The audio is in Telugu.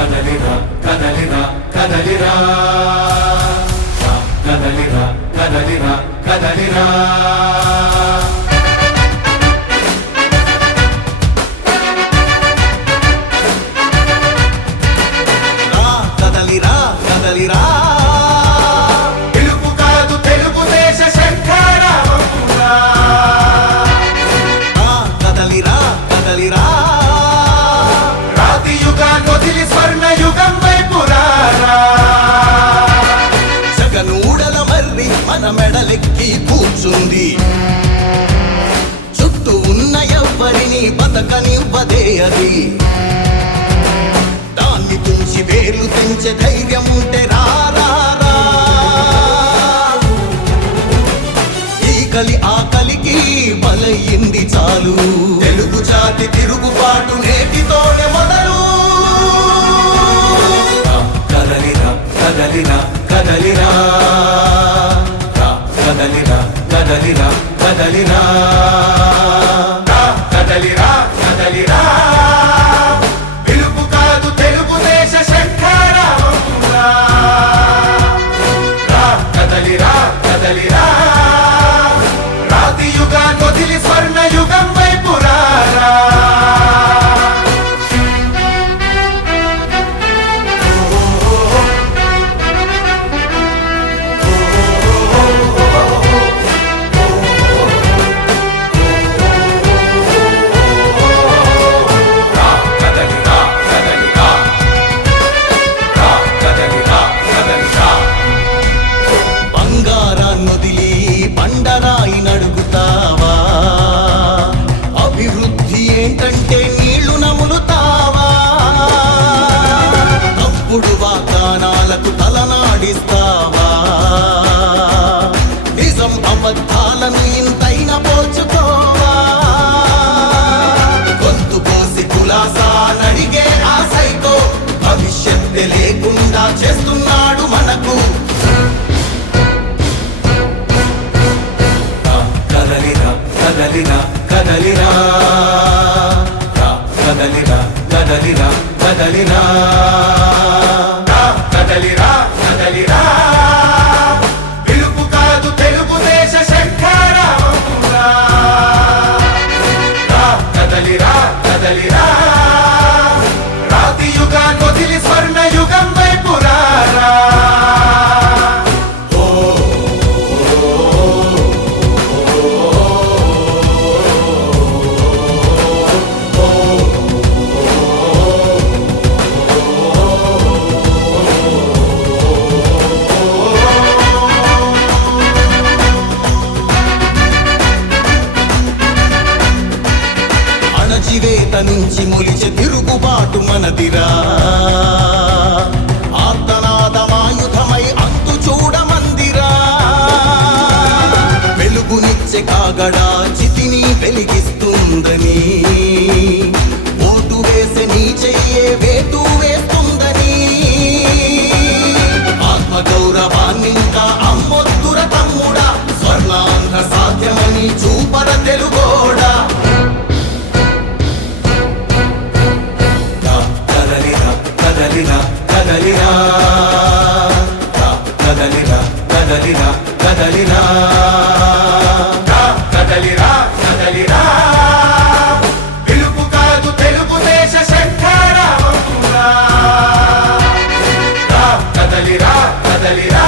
కదలిరా కదలిరా కదలిరా కదలిరా కదలిరా కదలిరా కదలిరా కదలిరా పిలుపు కాదు తెలుగుదేశ శంఖారావమురా కదలిరా కదలిరా రాతి యుగాన్ని వదిలి స్వర్ణ యుగం వైపు రారా జగనూడల మర్రి మన మెడలెక్కి కూర్చుంది చుట్టూ ఉన్న ఎవ్వరిని బతకనివ్వదే అది దాన్ని తుంచి వేర్లు తెంచే ధైర్యం ఉంటే రారా ఈకలి ఆకలికి బలయింది చాలు తెలుగు జాతి తిరుగుబాటు నేటితోనే మొదలు కదలిరా కదలిరా కదలిరా కదలిరా కదలిరా కదలిరా కదలిరా కదలిరా పిలుపు కాదు తెలుగుదేశ శంఖారావమురా కదలిరా కదలిరా రాతి యుగాన్ని వదిలి స్వర్ణ యుగం వైపు రారా బంగారాన్నొదిలి బండరాయి నడుగుతావా అభివృద్ధి ఏంటంటే నీళ్లు నములుతావా తప్పుడు వాగ్దానాలకు తలనాడిస్తావా నిజం అబద్ధాలను ఇంతైనా పోల్చుకోవా గొంతు కోసి కులాసా నడిగే ఆ సైకో భవిష్యత్తు లేకుండా చేస్తున్నాడు మనకు కదలిరా కదలిరా కదలిరా కదలిరా కదలిరా కదలిరా కదలిరా కదలిరా పిలుపు కాదు తెలుగుదేశ శంఖారావమురా కదలిరా కదలిరా రాతి యుగాన్ని వదిలి స్వర్ణ యుగం వైపు రారా అణచివేత నుంచి మొలిచే తిరుగుబాటు మనదిరా ఆర్తనాదమాయుధమై అంతు చూడమందిరా వెలుగునిచ్చే కాగడా చితిని వెలిగిస్తుందని ఓటు వేసే నీ చెయ్యే వేటు వేస్తుందని ఆత్మగౌరవాన్నింకా అమ్మొద్దుర తమ్ముడా స్వర్ణాంధ్ర సాధ్యమని చూపర తెలుగోడా కదలిరా కదలిరా కదలిరా కదలిరా కదలిరా కదలిరా కదలిరా పిలుపు కాదు తెలుగుదేశ శంఖారావమురా కదలిరా కదలిరా